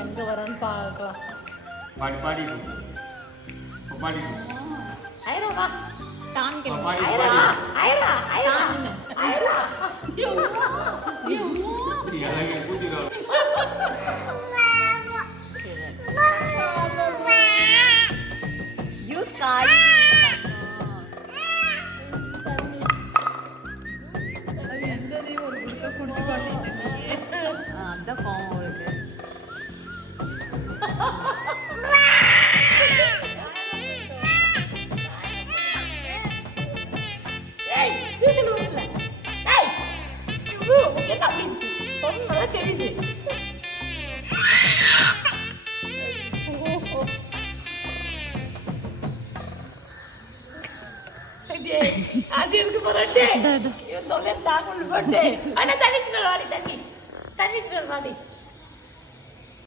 எங்க வரன்னு பார்க்கலாம். பாடி பாடி பாடி ஐரா வா டான் கே பாடி ஐரா பாடி ஐரா ஐரா ஐரா யூ யாரே கூட்டிரோ யூ ஸ்காய் எந்ததே ஒரு குடுக்க குடிச்சு காட்டிட்டீங்க. அந்த கோவம் இருக்கு. ஏய் டியூஷன் வரல. ஏய் யூ என்ன பேசி சொன்னா தெரியுது. அது இருக்கு போறட்டே. இவன் தொலை தாக்குள்ள போட்டே. அண்ணா தண்ணி வாடி தண்ணி. தண்ணி வாடி.